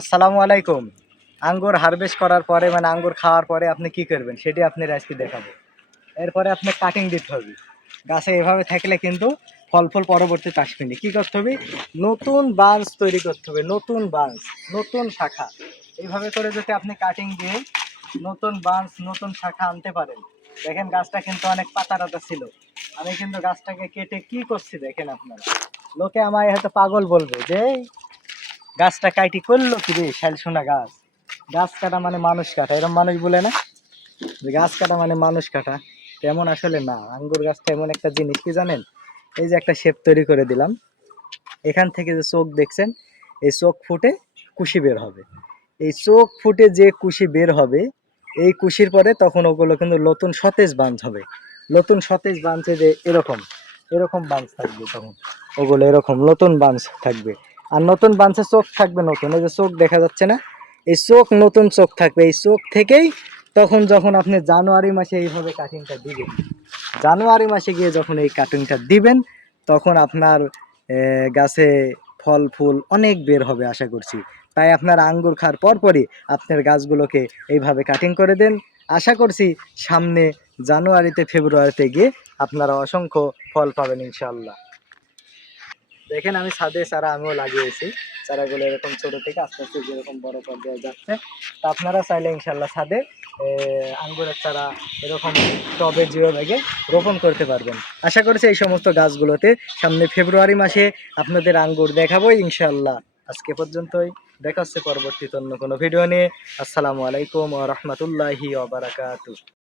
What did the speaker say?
আসসালামু আলাইকুম। আঙ্গুর হারভেস্ট করার পরে মানে আঙ্গুর খাওয়ার পরে আপনি কি করবেন সেটি আপনার আজকে দেখাবো। এরপরে আপনি কাটিং দিতে হবে। গাছে এভাবে থাকলে কিন্তু ফল পরবর্তীতে আসবে না। কি করতে হবে? নতুন বান্স তৈরি করতে হবে, নতুন বান্স, নতুন শাখা। এইভাবে করে যদি আপনি কাটিং দিয়ে নতুন বান্স, নতুন শাখা আনতে পারেন। দেখেন গাছটা কিন্তু অনেক পাতা ছিল। আমি কিন্তু গাছটাকে কেটে কি করছি দেখেন আপনারা। লোকে আমায় হয়তো পাগল বলবে যে গাছটা কাইটি করলো কি রে শালসোনা গাছ। গাছ কাটা মানে মানুষ কাটা, এরকম মানুষ বলে না যে গাছ কাটা মানে মানুষ কাটা। তেমন আসলে না, আঙ্গুর গাছটা এমন একটা জিনিস কি জানেন, এই যে একটা শেপ তৈরি করে দিলাম, এখান থেকে যে চোখ দেখছেন, এই চোখ ফুটে কুশি বের হবে। এই চোখ ফুটে যে কুশি বের হবে, এই কুশির পরে তখন ওগুলো কিন্তু নতুন সতেজ বাঞ্চ হবে। নতুন সতেজ বাঞ্চে যে এরকম এরকম বাঞ্চ থাকবে, তখন ওগুলো এরকম নতুন বাঞ্চ থাকবে। আর নতুন বাঞ্চে চোখ থাকবে নতুন, এই যে চোখ দেখা যাচ্ছে না, এই চোখ নতুন চোখ থাকবে। এই চোখ থেকেই তখন যখন আপনি জানুয়ারি মাসে এইভাবে কাটিংটা দিবেন, জানুয়ারি মাসে গিয়ে যখন এই কাটিংটা দিবেন, তখন আপনার গাছে ফল ফুল অনেক বের হবে আশা করছি। তাই আপনার আঙ্গুর খাওয়ার পরপরই আপনার গাছগুলোকে এইভাবে কাটিং করে দেন। আশা করছি সামনে জানুয়ারিতে ফেব্রুয়ারিতে গিয়ে আপনারা অসংখ্য ফল পাবেন ইনশাল্লাহ। দেখেন আমি ছাদে চারা আমিও লাগিয়েছি। চারাগুলো এরকম ছোট থেকে আস্তে আস্তে যেরকম বড় পর্যায়ে যাচ্ছে। তা আপনারা চাইলে ইনশাল্লাহ ছাদে আঙ্গুরের চারা এরকম টবে জিও ব্যাগে রোপণ করতে পারবেন। আশা করছি এই সমস্ত গাছগুলোতে সামনে ফেব্রুয়ারি মাসে আপনাদের আঙ্গুর দেখাবো ইনশাল্লাহ। আজকে পর্যন্তই, দেখা হচ্ছে পরবর্তীতে অন্য কোনো ভিডিও নিয়ে। আসসালামু আলাইকুম ওয়া রাহমাতুল্লাহি ওয়া বারাকাতুহু।